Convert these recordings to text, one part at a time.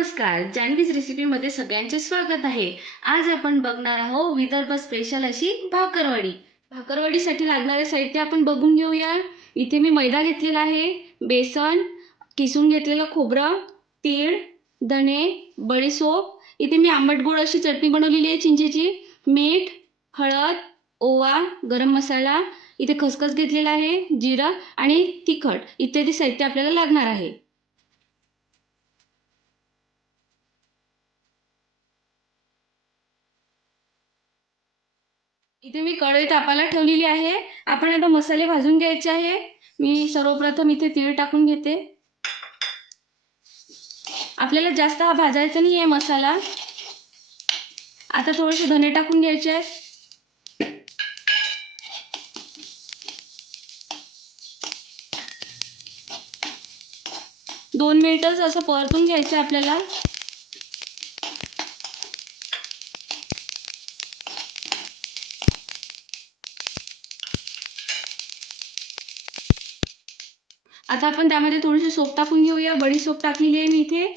नमस्कार जान्हवीज रेसिपीमध्ये सगळ्यांचे स्वागत आहे. आज आपण बघणार आहोत विदर्भ स्पेशल अशी भाकरवडी. भाकरवडीसाठी लागणारे साहित्य आपण बघून घेऊया. इथे मी मैदा घेतलेला आहे बेसन किसून घेतलेलं खोबरं तीळ धणे बडीसोप. इथे मी आंबट गोड अशी चटणी बनवलेली आहे चिंचेची. मीठ हळद ओवा गरम मसाला. इथे खसखस घेतलेला आहे जिरं आणि तिखट. इत्यादी साहित्य आपल्याला लागणार आहे. इथे मी कढई तापायला ठेवलेली आहे. आपण आता मसाले भाजून घ्यायचे आहे. मी सर्वप्रथम इथे तीळ टाकून घेते. आपल्याला जास्त हा भाजायचा नाही आहे मसाला. आता थोडेसे धने टाकून घ्यायचे आहे दोन मिनिटच असं परतून घ्यायचं आहे आपल्याला. आता आपण त्यामध्ये थोडीशी सोप टाकून घेऊया. बडी सोप टाकलेली आहे मी इथे.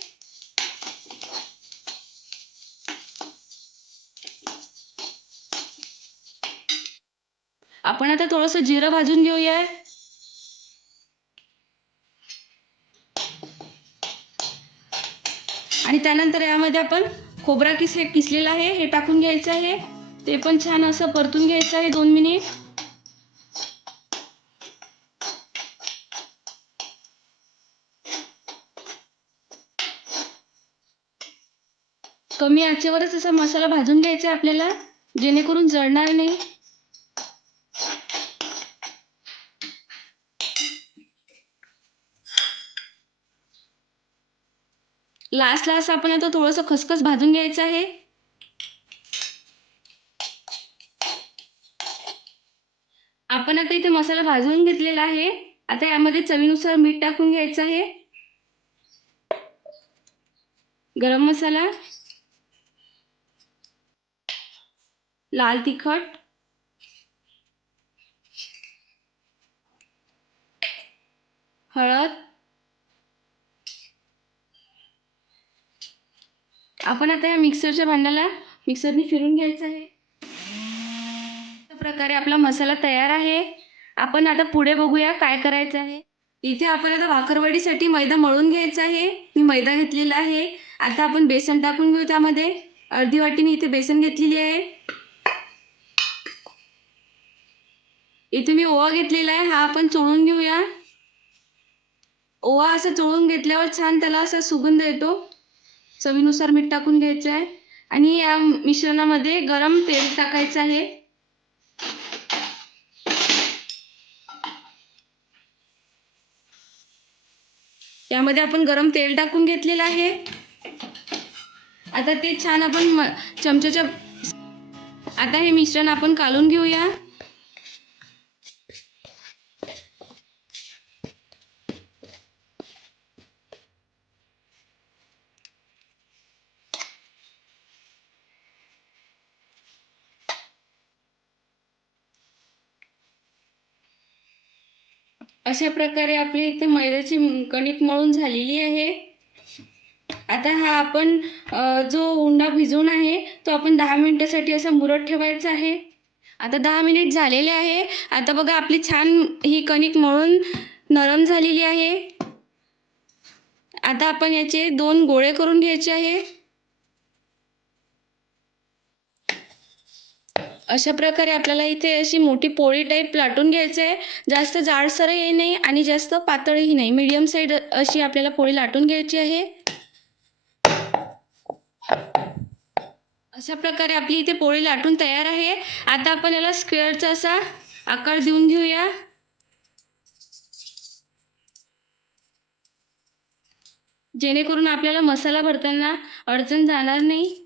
आपण आता थोडंसं जिरं भाजून घेऊया. आणि त्यानंतर यामध्ये आपण खोबरा किस हे किसलेला आहे हे टाकून घ्यायचं आहे. ते पण छान असं परतून घ्यायचं आहे दोन मिनिट. कमी आचेवरच असा मसाला भाजून घ्यायचा आपल्याला जेणेकरून जळणार नाही. लास्ट लास्ट आपण आता थोडंसं खसखस भाजून घ्यायचं आहे. आपण आता इथे मसाला भाजून घेतलेला आहे. आता यामध्ये चवीनुसार मीठ टाकून घ्यायचं आहे. गरम मसाला. लाल तिखट. हळद. आपण आता या मिक्सरच्या भांड्याला मिक्सरने फिरून घ्यायचं आहे. अशा प्रकारे आपला मसाला तयार आहे. आपण आता पुढे बघूया काय करायचं आहे. इथे आपण आता भाकरवडीसाठी मैदा मळून घ्यायचा आहे. मी मैदा घेतलेला आहे. आता आपण बेसन टाकून घेऊ त्यामध्ये. अर्धी वाटी मी इथे बेसन घेतलेली आहे. इथे मी ओवा घेतलेला आहे हा आपण चोळून घेऊया. ओवा असं चोळून घेतल्यावर छान त्याला असा सुगंध येतो. चवीनुसार मीठ टाकून घ्यायचं आहे. आणि या मिश्रणामध्ये गरम तेल टाकायचं आहे. यामध्ये आपण गरम तेल टाकून घेतलेलं आहे. आता ते छान आपण चमच्याच्या आता हे मिश्रण आपण काढून घेऊया. अशा प्रकारे आपली इथे मैद्याची कणिक मळून झालेली आहे. आता हा आपण जो उंडा भिजवून आहे तो आपण दहा मिनिटासाठी असा मुरत ठेवायचा आहे. आता दहा मिनिट झालेले आहे. आता बघा आपली छान ही कणिक मळून नरम झालेली आहे. आता आपण याचे दोन गोळे करून घ्यायचे आहे. अशा प्रकारे आपल्याला इथे अशी मोठी पोळी टाईप लाटून घ्यायचं आहे जास्त जाडसरही नाही आणि जास्त पातळही नाही. मीडियम साईड अशी आपल्याला पोळी लाटून घ्यायची आहे. अशा प्रकारे आपली इथे पोळी लाटून तयार आहे. आता आपण याला स्क्वेअरचा असा आकार देऊन घेऊया. जेणेकरून आपल्याला मसाला भरताना अडचण जाणार नाही.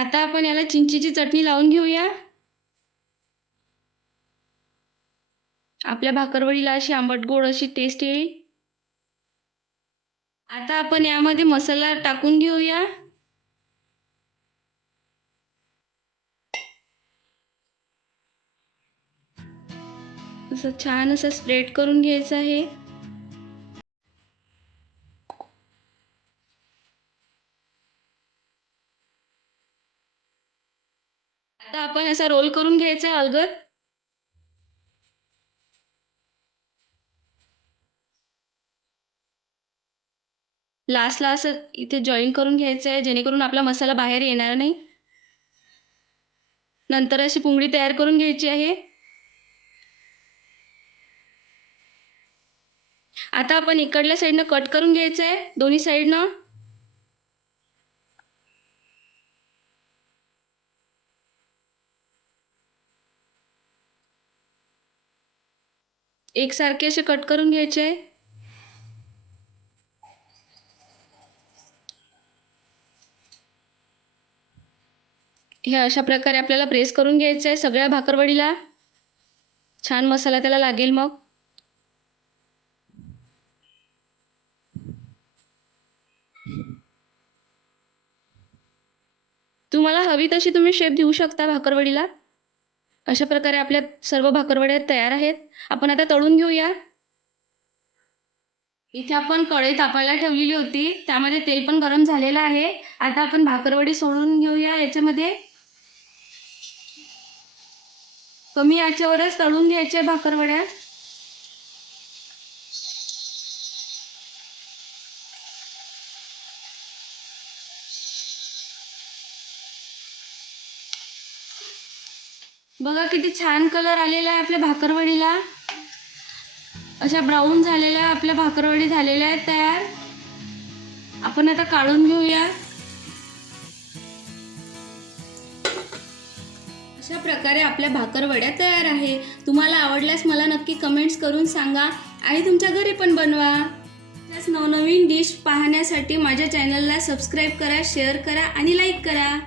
आता आपण याला चिंचेची चटणी लावून घेऊया. आपल्या भाकरवडीला अशी आंबट गोड अशी टेस्ट येईल. आता आपण यामध्ये मसाला टाकून घेऊया. असं छान असं स्प्रेड करून घ्यायचं आहे. असा रोल करून घ्यायचा आहे अलगद लास्टला असं इथे जॉईन करून घ्यायचं आहे जेणेकरून आपला मसाला बाहेर येणार नाही. नंतर अशी पुंगळी तयार करून घ्यायची आहे. आता आपण इकडल्या साईडनं कट करून घ्यायचं आहे दोन्ही साईडनं एकसारखे असे कट करून घ्यायचे आहे. हे अशा प्रकारे आपल्याला प्रेस करून घ्यायचं आहे सगळ्या भाकरवडीला. छान मसाला त्याला लागेल मग. तुम्हाला हवी तशी तुम्ही शेप देऊ शकता भाकरवडीला. अशा प्रकारे आपल्या सर्व भाकरवड्या तयार आहेत. आपण आता तळून घेऊया. इथे आपण कढई तापायला ठेवलेली होती. त्यामध्ये तेल पण गरम झालेलं आहे. आता आपण भाकरवडी सोडून घेऊया याच्यामध्ये. कमी याच्यावरच तळून घ्यायच्या भाकरवड्या. बघा किती छान कलर आलेला आहे आपल्या भाकरवडीला. अशा ब्राऊन झालेल्या आपल्या भाकरवडी झालेल्या आहेत तयार. आपण आता काढून घेऊया. अशा प्रकारे आपल्या भाकरवड्या तयार आहे. तुम्हाला आवडल्यास मला नक्की कमेंट्स करून सांगा आणि तुमच्या घरी पण बनवा. त्याच नवनवीन डिश पाहण्यासाठी माझ्या चॅनलला सबस्क्राईब करा शेअर करा आणि लाईक करा.